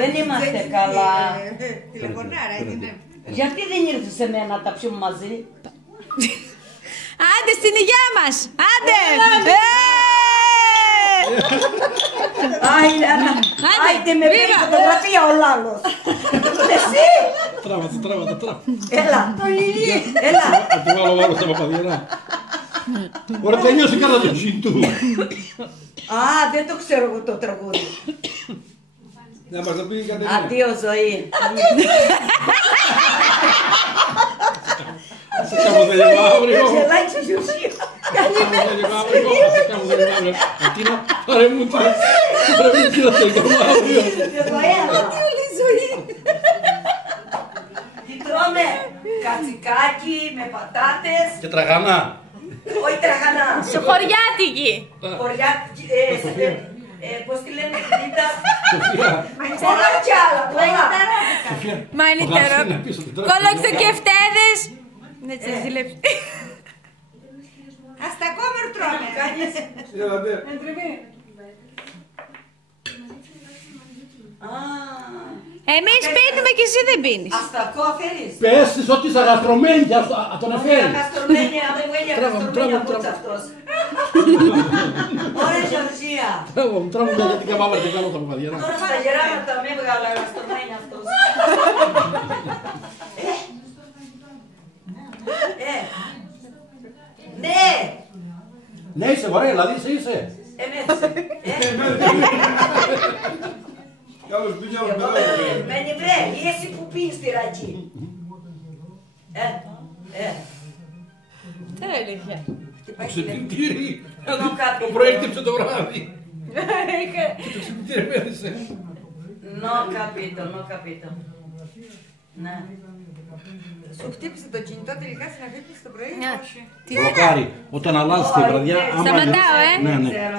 Δεν είμαστε καλά. Τηλεφωνάρα έγινε. Γιατί δεν ήρθες σε μένα να τα πιούμε μαζί? Άντε στην υγειά μας! Άντε! Άιντε με παίρνει φωτογραφία ο Λάλος. Εσύ! Τράβατε. Έλα, το Λιλί, έλα. Θα του βάλω στα παπαδιερά. Ωραία, τελείωσε καλά το τζιν του. Α, δεν το ξέρω εγώ το τραγούδι. Να μας το πει η Κατερίνα. Αντίο ζωή. Θα σε κάνω δελεύω αύριο. Γελάει στη ουσία. Θα σε κάνω δελεύω αύριο. Ακίνα, πάρε μου τι να σε κάνω αύριο. Τι όλη η ζωή. Τι τρώμε? Κατσικάκι με πατάτες. Και τραγανά. Όχι τραγανά. Σου χωριάτικη! Πώς τη λένε την πίτα? Σοφία. Πολλά κι άλλα, πολλά. Μανιτέρο. Κολοξοκεφτέδες. Ναι, τις ζηλέψει. Αστακόμερ τρώμε. Εμείς πίνουμε και εσύ δεν πίνεις. Αστακό θέλεις? Πες της ότι είσαι αγαστρωμένη και τον αφαίρει. Αγαστρωμένη, αν δεν βγαίνει αγαστρωμένη από αυτός. Ωραία Γεωργία. Τράβω μια γιατί καμπάβα και κάνω τα παπαδιερά. Τώρα στα γεράματα με έβγαλα αγαστρωμένη αυτός. Ναι! Ναι είσαι ωραία, δηλαδή είσαι. Μένει βρε, ή εσύ που πίνεις τη ρακή. Δεν είναι αλήθεια. Το ξυπνητήρι. Το προέκτυψε το βράδυ. Και το ξυπνητήρι πέθησε. No capito. Ναι. Σου χτύπησε το κινητό τελικά στην αφήπνιση το πρωί. Βλοκάρι, όταν αλλάζει τη βραδιά. Σταματάω, Ναι.